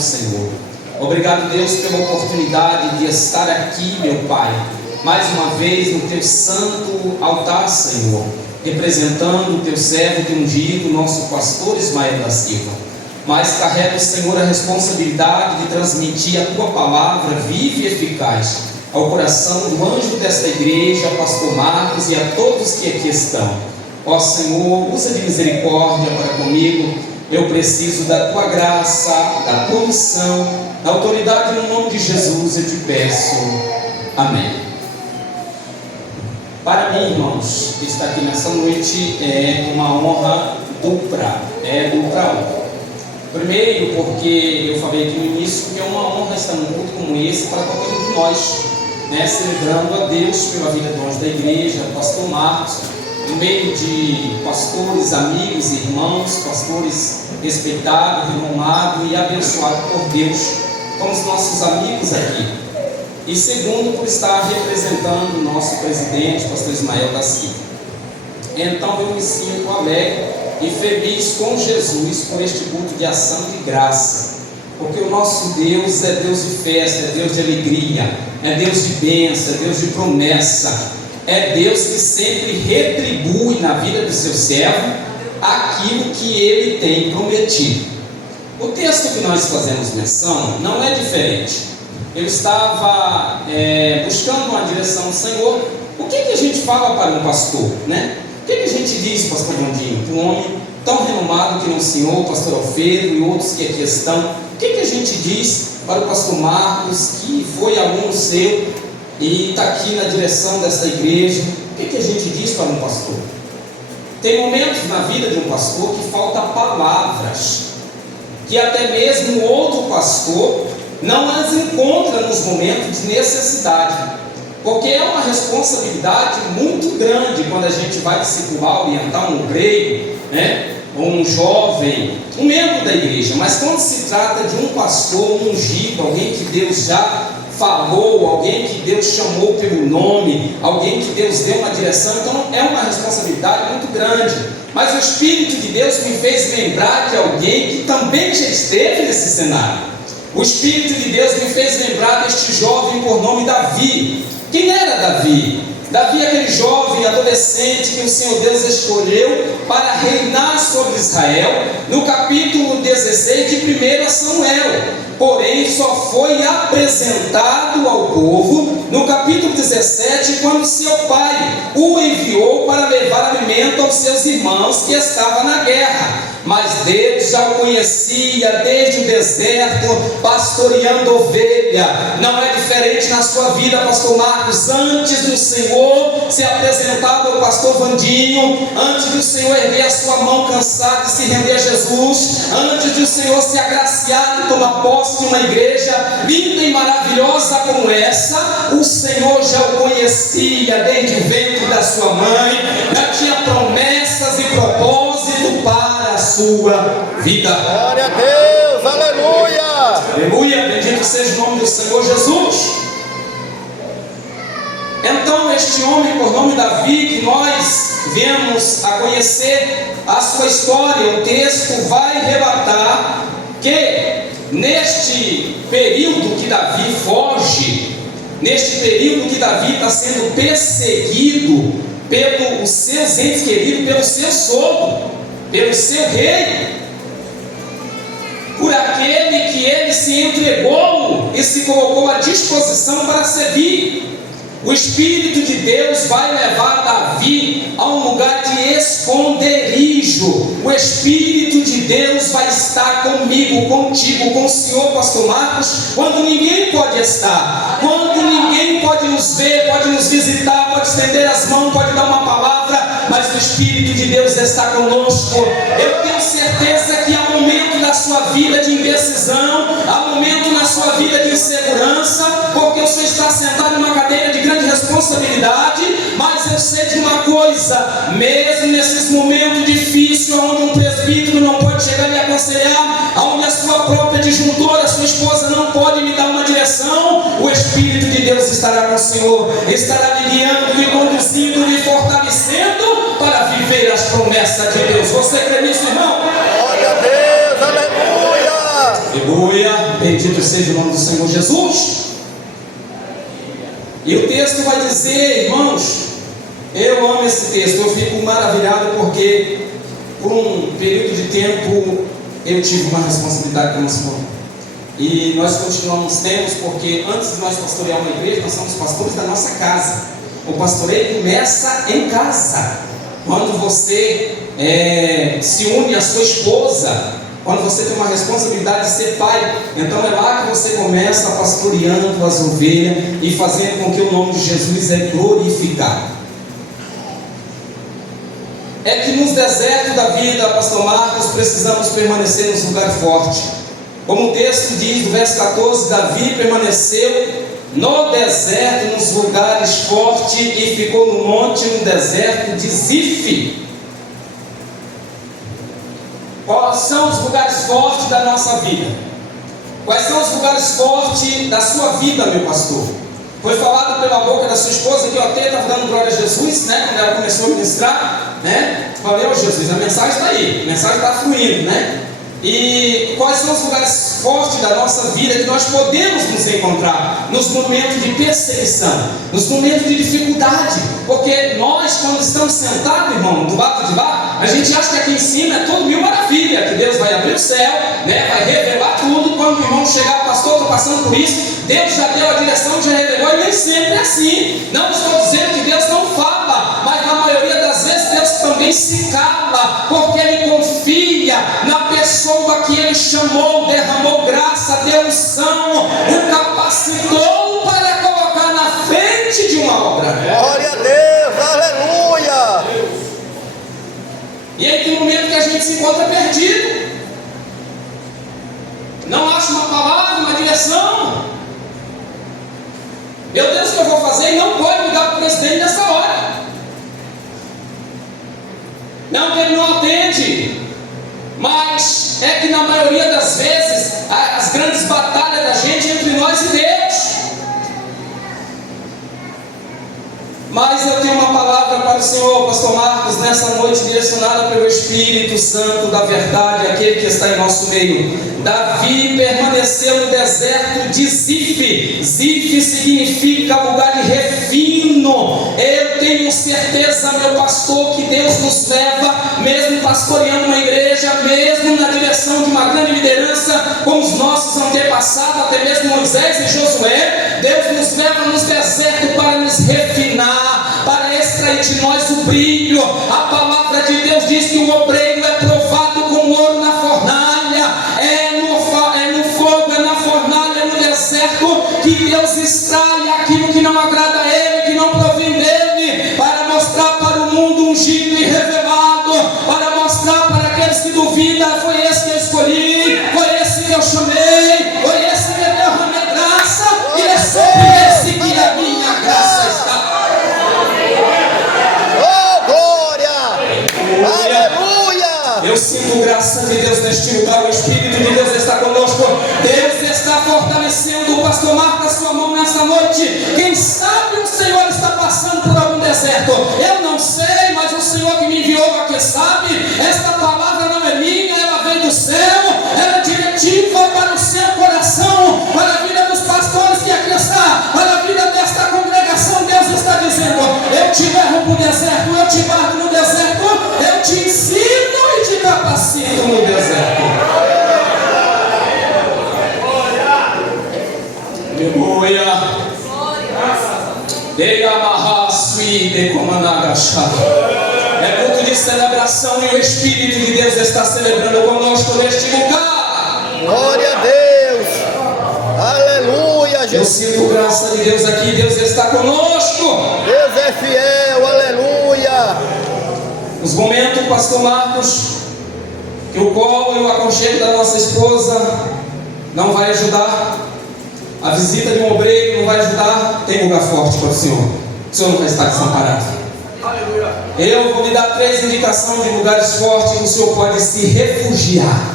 Senhor. Obrigado, Deus, pela oportunidade de estar aqui, meu Pai, mais uma vez no Teu santo altar, Senhor, representando o Teu servo de ungido, nosso pastor Ismael da Silva. Mas carrega, Senhor, a responsabilidade de transmitir a Tua palavra viva e eficaz ao coração do anjo desta igreja, pastor Marcos, e a todos que aqui estão. Ó Senhor, usa de misericórdia para comigo. Eu preciso da Tua graça, da Tua missão, da autoridade no nome de Jesus, eu te peço. Amém. Para mim, irmãos, estar aqui nessa noite é uma honra dupla. Primeiro, porque eu falei aqui no início que é uma honra estar num culto como esse para qualquer um de nós, celebrando a Deus pela vida do anjo da igreja, pastor Marcos, no meio de pastores, amigos, irmãos, pastores respeitados, renomados e abençoados por Deus, como os nossos amigos aqui. E segundo, por estar representando o nosso presidente, pastor Ismael da Silva. Então eu me sinto alegre e feliz com Jesus por este culto de ação de graça, porque o nosso Deus é Deus de festa, é Deus de alegria, é Deus de bênção, é Deus de promessa, é Deus que sempre retribui na vida do seu servo aquilo que Ele tem prometido. O texto que nós fazemos menção não é diferente. Eu estava buscando uma direção do Senhor. O que a gente fala para um pastor, O que a gente diz, pastor Vandinho, que um homem tão renomado que é o senhor, pastor Alfredo e outros que aqui estão, o que a gente diz para o pastor Marcos, que foi aluno seu e está aqui na direção dessa igreja? O que a gente diz para um pastor? Tem momentos na vida de um pastor que falta palavras, que até mesmo outro pastor não as encontra nos momentos de necessidade. Porque é uma responsabilidade muito grande quando a gente vai discipular, orientar um obreiro, ou um jovem, um membro da igreja. Mas quando se trata de um pastor ungido, alguém que Deus já falou, alguém que Deus chamou pelo nome, alguém que Deus deu uma direção, então é uma responsabilidade muito grande. Mas o Espírito de Deus me fez lembrar de alguém que também já esteve nesse cenário. O Espírito de Deus me fez lembrar deste jovem por nome Davi. Quem era Davi? Davi é aquele jovem adolescente que o Senhor Deus escolheu para reinar sobre Israel, no capítulo 16 de 1 Samuel. Porém, só foi apresentado ao povo no capítulo 17, quando seu pai o enviou para levar alimento aos seus irmãos que estavam na guerra. Mas Deus já o conhecia desde o deserto, pastoreando ovelha. Não é diferente na sua vida, pastor Marcos. Antes do Senhor se apresentar ao pastor Vandinho, antes do Senhor erguer a sua mão cansada e se render a Jesus, antes do Senhor se agraciar de tomar posse de uma igreja linda e maravilhosa como essa, o Senhor já o conhecia desde o ventre da sua mãe, já tinha promessas e propósito para a sua vida. Glória a Deus, aleluia! Aleluia, bendito seja o nome do Senhor Jesus. Então este homem por nome Davi, que nós viemos a conhecer a sua história, o texto vai relatar que neste período que Davi foge, neste período que Davi está sendo perseguido pelos seus entes queridos, pelo seu sogro, pelo seu rei, por aquele que ele se entregou e se colocou à disposição para servir. O Espírito de Deus vai levar Davi a um lugar de esconderijo. O Espírito de Deus vai estar comigo, contigo, com o Senhor, pastor Marcos, quando ninguém pode estar, quando ninguém pode nos ver, pode nos visitar, pode estender as mãos, pode dar uma palavra, mas o Espírito de Deus está conosco. Eu tenho certeza que há momento na sua vida de indecisão, há momento na sua vida de insegurança, porque o Senhor está sentado numa cadeira de grande responsabilidade, mas eu sei de uma coisa: mesmo nesses momentos difíceis, onde um presbítero não pode chegar e me aconselhar, onde a sua própria disjuntora, a sua esposa não pode me dar uma direção, o Espírito de Deus estará com o Senhor, estará me guiando, me conduzindo, me fortalecendo para viver as promessas de Deus. Você crê nisso, irmão? Glória a Deus, aleluia! Aleluia, bendito seja o nome do Senhor Jesus. E o texto vai dizer, irmãos, eu amo esse texto, eu fico maravilhado porque por um período de tempo eu tive uma responsabilidade como pastor. E nós continuamos tendo, porque antes de nós pastorear uma igreja, nós somos pastores da nossa casa. O pastoreio começa em casa. Quando você se une à sua esposa, quando você tem uma responsabilidade de ser pai, então é lá que você começa pastoreando as ovelhas e fazendo com que o nome de Jesus é glorificado. É que nos desertos da vida, pastor Marcos, precisamos permanecer nos lugares fortes. Como o texto diz, no verso 14, Davi permaneceu no deserto, nos lugares fortes, e ficou no monte, no deserto de Zif. Quais são os lugares fortes da nossa vida? Quais são os lugares fortes da sua vida, meu pastor? Foi falado pela boca da sua esposa que eu até estava dando glória a Jesus, né? Quando ela começou a ministrar, né? Falei, ô Jesus, a mensagem está aí, a mensagem está fluindo, né? E quais são os lugares fortes da nossa vida que nós podemos nos encontrar nos momentos de perseguição, nos momentos de dificuldade? Porque nós, quando estamos sentados, irmão, do lado de lá, a gente acha que aqui em cima é tudo mil maravilha, que Deus vai abrir o céu, né? Vai revelar tudo. Quando o irmão chegar, pastor, estou passando por isso, Deus já deu a direção, já revelou, e nem sempre é assim. Não estou dizendo que Deus não fala, mas na maioria das vezes Deus também se cala, porque Ele confia na pessoa que Ele chamou, derramou graça, deu unção, o capacitou para colocar na frente de uma obra. Glória a Deus, aleluia. E aí tem um momento que a gente se encontra perdido, não acha uma palavra, uma direção. Meu Deus, o que eu vou fazer? E não pode ligar para o presidente nessa hora. Não que ele não atende, mas é que na maioria das vezes as grandes batalhas da gente é entre nós e Deus. Mas eu tenho uma palavra para o Senhor, pastor Marcos, nessa noite, direcionada pelo Espírito Santo da verdade, aquele que está em nosso meio. Davi permaneceu no deserto de Zif. Zif significa lugar de refino. Eu tenho certeza, meu pastor, que Deus nos leva, mesmo pastoreando uma igreja, mesmo na direção de uma grande liderança, com os nossos antepassados, até mesmo Moisés e Josué. Deus nos leva nos desertos para nos refinar, para extrair de nós o brilho. A palavra de Deus diz que o obreiro é provado com ouro na fornalha. É no fogo, é na fornalha, no deserto, que Deus extrai aquilo que não agrada a Ele, que não provém dEle, para mostrar para o mundo ungido e revelado, para mostrar para aqueles que duvidam: foi esse que eu escolhi, foi esse que eu chamei, foi esse que eu derramei graça, e é sobre esse que a minha graça está. Aleluia! Eu sinto graça de Deus neste lugar, o Espírito de Deus está conosco. Deus está fortalecendo o pastor Marcos na sua mão nesta noite. Quem sabe o Senhor está passando por algum deserto. Eu não sei, mas o Senhor que me enviou aqui sabe. Esta palavra não é minha, ela vem do céu. Ela é diretiva para o seu coração, para a vida dos pastores que aqui está, para a vida desta congregação. Deus está dizendo: eu te levo para o deserto, eu te guardo no deserto, eu te ensino e te capacito no deserto. Aleluia. É culto de celebração e o Espírito de Deus está celebrando conosco neste lugar. Glória a Deus. Aleluia, Eu Jesus. sinto graça de Deus aqui, Deus está conosco. Deus é fiel, aleluia. Nos momentos, pastor Marcos, que o colo e o aconchego da nossa esposa não vai ajudar, a visita de um obreiro não vai ajudar, tem lugar forte para o Senhor. O Senhor não vai estar desamparado. Eu vou lhe dar 3 indicações de lugares fortes que o Senhor pode se refugiar.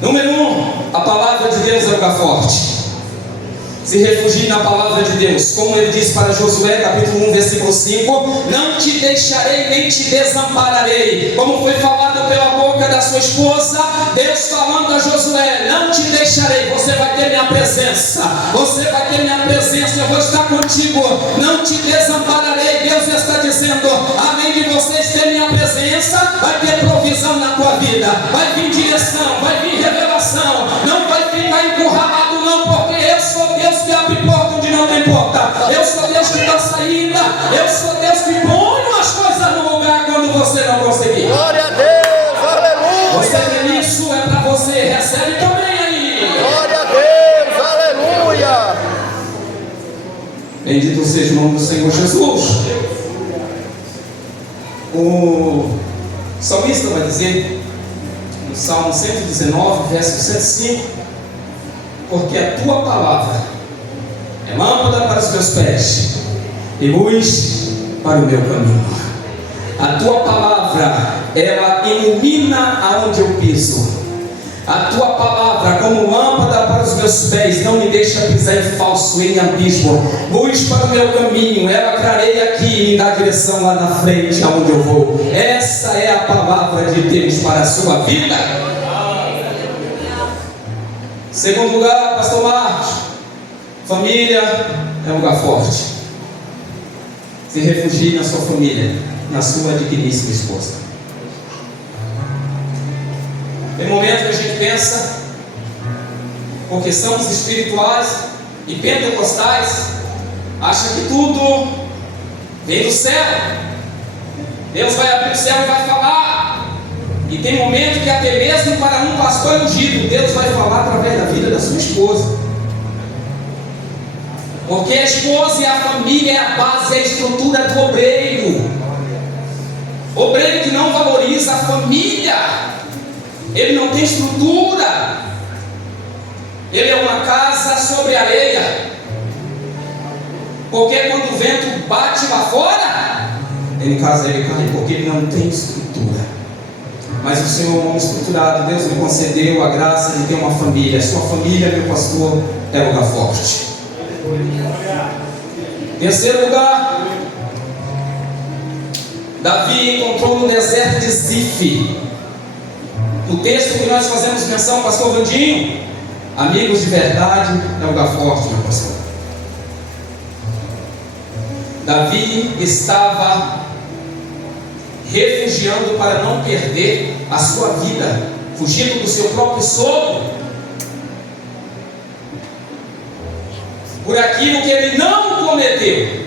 Número 1, a palavra de Deus é lugar forte. Se refugie na palavra de Deus, como ele diz para Josué, capítulo 1, versículo 5: não te deixarei nem te desampararei. Como foi falado pela boca da sua esposa, Deus falando a Josué: não te deixarei, você vai ter minha presença, você vai ter minha presença, eu vou estar contigo, não te desampararei. Deus está dizendo: além de vocês ter minha presença, vai ter provisão na tua vida, vai vir direção, vai vir revelação, não vai ficar encurralado não, porque eu sou Deus que abre porta onde não tem porta, eu sou Deus que dá saída, eu sou Deus que põe as coisas no lugar quando você não conseguir. Glória a Deus, aleluia. Você crê nisso? É para você, recebe também aí. Glória a Deus, aleluia. Bendito seja o nome do Senhor Jesus. O salmista vai dizer no Salmo 119, verso 105: porque a tua palavra é lâmpada para os meus pés e luz para o meu caminho. A tua palavra, ela ilumina aonde eu piso. A tua palavra, como lâmpada para os meus pés, não me deixa pisar em falso, em abismo. Luz para o meu caminho, ela clareia aqui e me dá direção lá na frente aonde eu vou. Essa é a palavra de Deus para a sua vida. Segundo lugar, pastor Marcos, família é um lugar forte. Se refugie na sua família, na sua digníssima esposa. Tem momento que a gente pensa, porque somos espirituais e pentecostais, acha que tudo vem do céu. Deus vai abrir o céu e vai falar. E tem momento que até mesmo para um pastor ungido, Deus vai falar através da vida da sua esposa. Porque a esposa e a família é a base, é a estrutura do obreiro. Obreiro que não valoriza a família, ele não tem estrutura. Ele é uma casa sobre areia. Porque quando o vento bate lá fora, em casa ele cai, porque ele não tem estrutura. Mas o Senhor é um homem estruturado. Deus lhe concedeu a graça de ter uma família. Sua família, meu pastor, é lugar forte. Terceiro lugar, Davi encontrou no deserto de Zif. No texto que nós fazemos menção, pastor Vandinho, amigos de verdade é lugar forte, meu pastor. Davi estava refugiando para não perder a sua vida, fugindo do seu próprio sogro, por aquilo que ele não cometeu,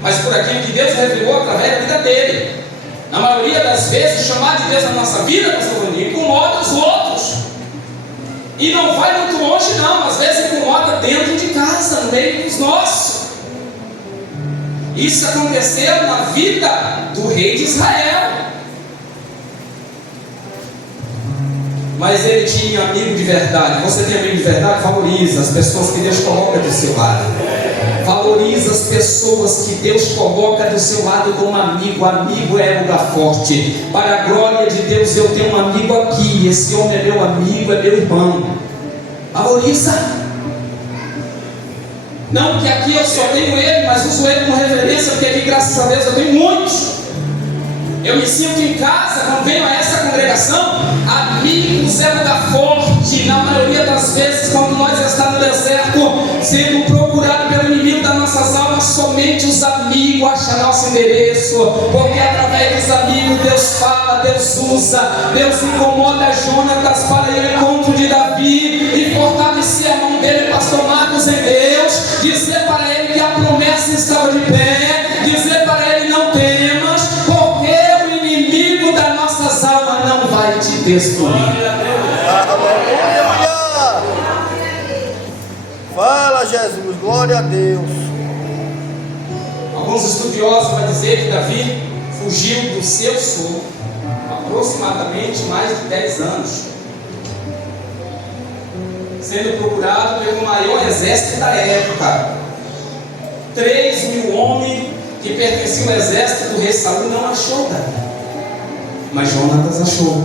mas por aquilo que Deus revelou através da vida dele. Na maioria das vezes, o chamado de Deus na nossa vida, pastor Vandinho, incomoda os outros, e não vai muito longe não, às vezes incomoda dentro de casa, no meio dos nossos. Isso aconteceu na vida do rei de Israel. Mas ele tinha amigo de verdade. Você tem amigo de verdade? Valoriza as pessoas que Deus coloca do seu lado. Valoriza as pessoas que Deus coloca do seu lado como amigo. Amigo é lugar forte. Para a glória de Deus, eu tenho um amigo aqui. Esse homem é meu amigo, é meu irmão. Valoriza. Não que aqui eu só tenho ele, mas uso ele como referência, porque aqui, graças a Deus, eu tenho muitos. Eu me sinto em casa quando venho a essa congregação. Amigos é lugar forte. Na maioria das vezes, quando nós estamos no deserto, sendo procurado pelo inimigo das nossas almas, somente os amigos acham nosso endereço. Porque através dos amigos Deus fala, Deus usa, Deus incomoda Jonatas para ir ao encontro de Davi e fortalecer a mão dele, pastor Marcos, em Deus, dizer para ele que a promessa estava de pé, dizer para ele: não temas, porque o inimigo das nossas almas não vai te destruir. Aleluia. Fala, Jesus, glória a Deus. Alguns estudiosos vão dizer que Davi fugiu do seu sogro aproximadamente mais de 10 anos, sendo procurado pelo maior exército da época. 3.000 homens que pertenciam ao exército do rei Saul não achou Davi, mas Jonatas achou.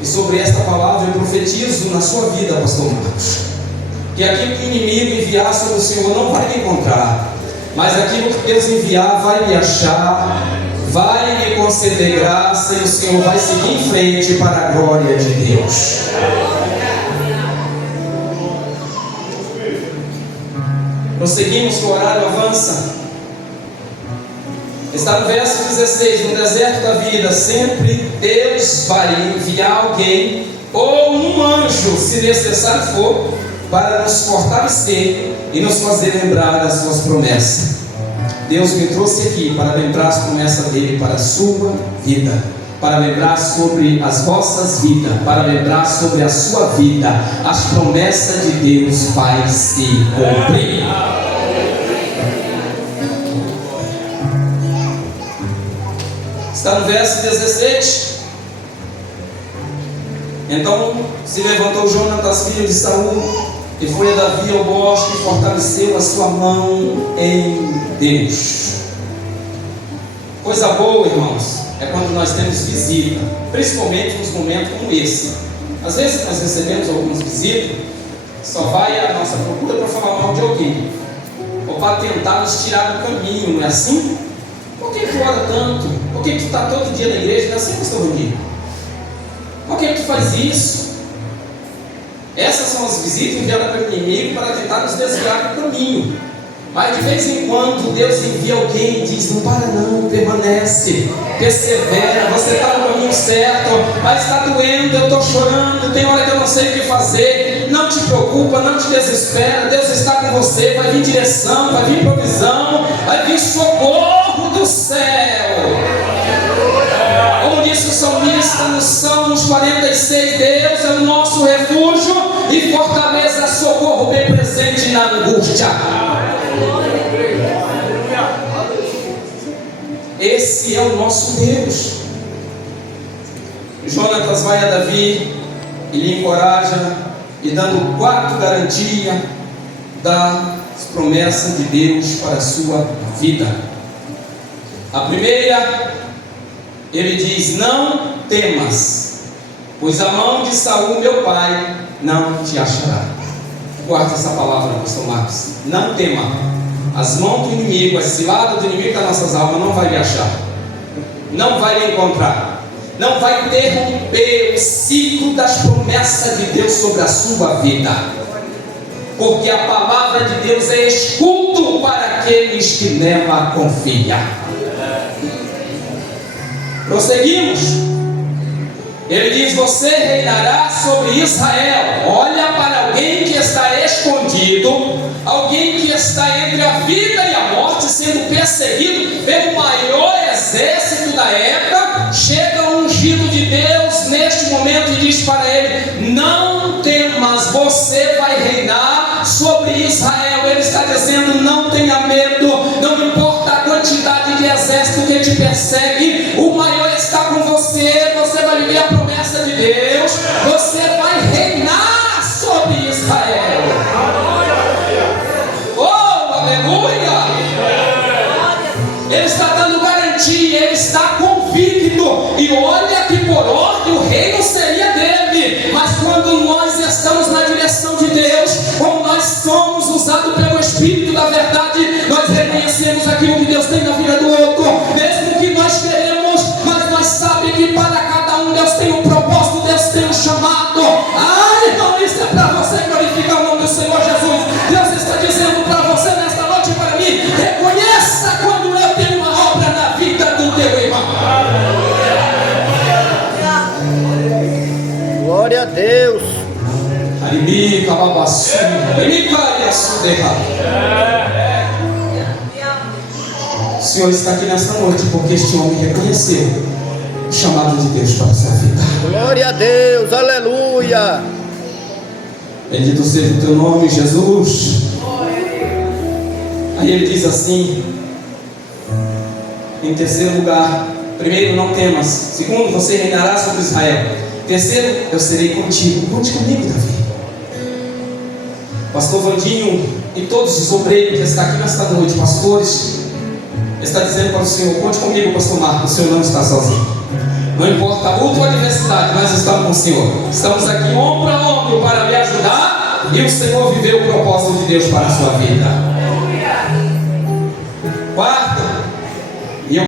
E sobre esta palavra eu profetizo na sua vida, pastor Marcos. que aquilo que o inimigo enviar sobre o Senhor não vai me encontrar, mas aquilo que Deus enviar vai me achar, vai me conceder graça, e o Senhor vai seguir em frente para a glória de Deus. Prosseguimos, que o horário avança. Está no verso 16: no deserto da vida, sempre Deus vai enviar alguém, ou um anjo, se necessário for, para nos fortalecer e nos fazer lembrar das suas promessas. Deus me trouxe aqui para lembrar as promessas dele para a sua vida, para lembrar sobre as vossas vidas, para lembrar sobre a sua vida. As promessas de Deus vai se cumprir. Está no verso 17. Então se levantou Jonatas, filho de Saul, e foi a Davi ao bosque e fortaleceu a sua mão em Deus. Coisa boa, irmãos, é quando nós temos visita, principalmente nos momentos como esse. Às vezes nós recebemos algumas visitas, só vai à nossa procura para falar mal de alguém, ou para tentar nos tirar do caminho, não é assim? Por que tu ora tanto? Por que tu está todo dia na igreja? Não é assim, pastor Rodrigo? Por que tu faz isso? Essas são as visitas enviadas pelo inimigo para tentar nos desviar do caminho. Mas de vez em quando Deus envia alguém e diz: não para não, permanece, persevera, você está no caminho certo, mas está doendo, eu estou chorando, tem hora que eu não sei o que fazer. Não te preocupa, não te desespera, Deus está com você, vai vir direção, vai vir provisão, vai vir socorro do céu. Como disse o salmista no Salmos 46, Deus é o nosso refúgio e fortaleza, socorro bem presente na angústia. Esse é o nosso Deus. Jonatas vai a Davi e lhe encoraja, e dando 4 garantias das promessas de Deus para a sua vida. A primeira, ele diz: não temas, pois a mão de Saul meu pai não te achará. Guarde essa palavra, pastor Marcos. Não tema. As mãos do inimigo, as ciladas do inimigo das nossas almas não vai lhe achar, não vai lhe encontrar, não vai interromper o ciclo das promessas de Deus sobre a sua vida, porque a palavra de Deus é escudo para aqueles que nela confiam. Prosseguimos. Ele diz: você reinará sobre Israel. Olha para alguém que está escondido, alguém que está entre a vida e a morte, sendo perseguido pelo maior exército da época. Chega o ungido de Deus neste momento e diz para ele: não temas, você vai reinar sobre Israel. Ele está dizendo: não tenha medo, não importa a quantidade de exército que te persegue, o maior está com você. Você vai viver a promessa de Deus, você vai reinar sobre Israel. Oh, aleluia! Ele está dando garantia, ele está convicto, e olha que por ordem o reino seria dele, mas quando nós estamos na direção de Deus, como nós somos usados pelo Espírito da verdade, nós reconhecemos aquilo que Deus tem na vida do outro, mesmo que nós queremos, mas nós sabemos que para cada um Deus tem um propósito, Deus tem um chamado. Ai, irmão, isso é para você glorificar o nome do Senhor Jesus. Deus está dizendo para você nesta noite e para mim: reconheça quando eu tenho uma obra na vida do teu irmão. Glória a Deus. O Senhor está aqui nesta noite porque este homem reconheceu o chamado de Deus para a sua vida. Glória a Deus, aleluia. Bendito seja o teu nome, Jesus. Aí ele diz assim, em terceiro lugar: primeiro, não temas. Segundo, você reinará sobre Israel. Terceiro, eu serei contigo. Conte comigo, Davi. Pastor Vandinho e todos os obreiros que estão aqui nesta noite, pastores, está dizendo para o Senhor: conte comigo, pastor Marcos, o Senhor não está sozinho. Não importa a luta ou a adversidade, nós estamos com o Senhor. Estamos aqui ombro a ombro para lhe ajudar e o Senhor viveu o propósito de Deus para a sua vida.